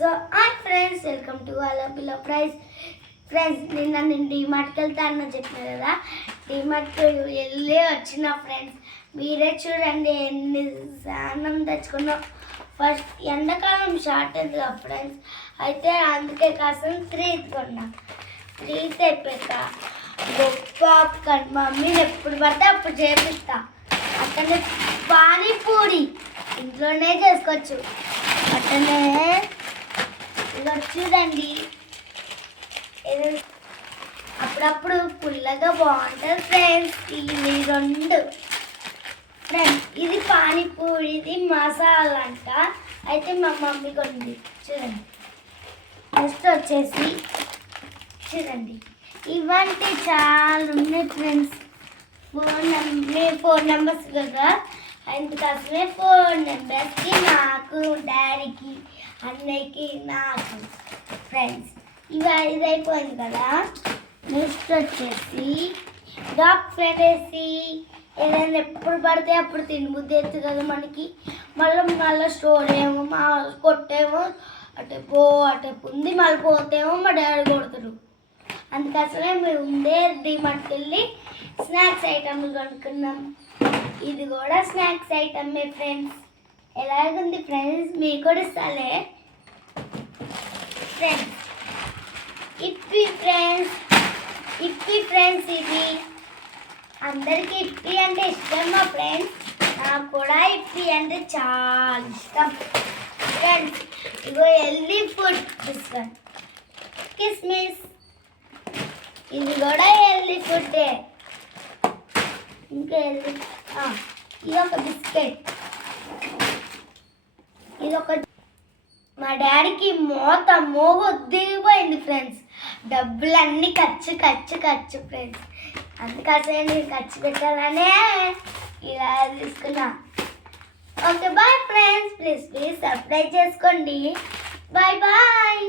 So hi friends, welcome to అలా price. Friends, నేను డీమార్ట్కి వెళ్తా అన్న చెప్పిన కదా, డీమార్ట్కి వెళ్ళి వచ్చిన ఫ్రెండ్స్. మీరే చూడండి ఎన్ని సానం తెచ్చుకున్నాం. ఫస్ట్ ఎండాకాలం షార్ట్ అయింది కదా ఫ్రెండ్స్, అయితే అందుకే కాసం 3 కొన్నా. 3 తెప్పాక గొప్ప మమ్మీని ఎప్పుడు పడితే అప్పుడు చేపిస్తా. అట్లనే పానీపూరి ఇంట్లోనే చేసుకోవచ్చు. అట్లనే ఇలా చూడండి, అప్పుడప్పుడు పుల్లగా బాగుంటుంది ఫ్రెండ్స్. ఇవి 2 ఫ్రెండ్స్, ఇది పానీపూరి, ఇది మసాలా అంట. అయితే మా మమ్మీ కొంది చూడండి. నెక్స్ట్ వచ్చేసి చూడండి, ఇవంటే చాలా ఉన్నాయి ఫ్రెండ్స్. ఫోన్ నెంబర్స్ కదా, అందుకోసమే 4 నెంబర్స్కి నాకు, డాడీకి, అన్నయ్యకి, నాకు ఫ్రెండ్స్. ఇది అయిపోయింది కదా. నెక్స్ట్ వచ్చేసి డాగ్ ఫ్రెండ్ వేసి ఏదైనా ఎప్పుడు పడితే అప్పుడు తినబుద్ధి అవుతుంది కదా మనకి. మళ్ళీ స్టోర్ ఏమో మా కొట్టేమో అటే ఉంది, మళ్ళీ పోతేమో మా డాడీ కొడతాడు. అందుకోసమే మేము ఉండే డీమార్ట్కి వెళ్ళి స్నాక్స్ ఐటమ్లు కొనుక్కున్నాం. ఇది కూడా స్నాక్స్ ఐటమే ఫ్రెండ్స్. ఎలాగుంది ఫ్రెండ్స్, మీకు కూడా ఇస్తాలే ఫ్రెండ్స్. ఇప్పి ఫ్రెండ్స్, ఇది అందరికీ ఇప్పి అంటే ఇష్టం మా ఫ్రెండ్స్. నాకు కూడా ఇప్పి అంటే చాలా ఇష్టం friends. Ego healthy food, this one కిస్మిస్, ఇది కూడా హెల్దీ ఫుడ్డే. ఇంకా హెల్దీ ఇది ఒక బిస్కెట్, ఇది ఒక. మా డాడీకి మోగు దిగిపోయింది ఫ్రెండ్స్. డబ్బులన్నీ ఖర్చు ఫ్రెండ్స్. అందుకోసమే నేను ఖర్చు పెట్టాలనే ఇలా తీసుకున్నా. Okay bye friends, please subscribe చేసుకోండి. బాయ్.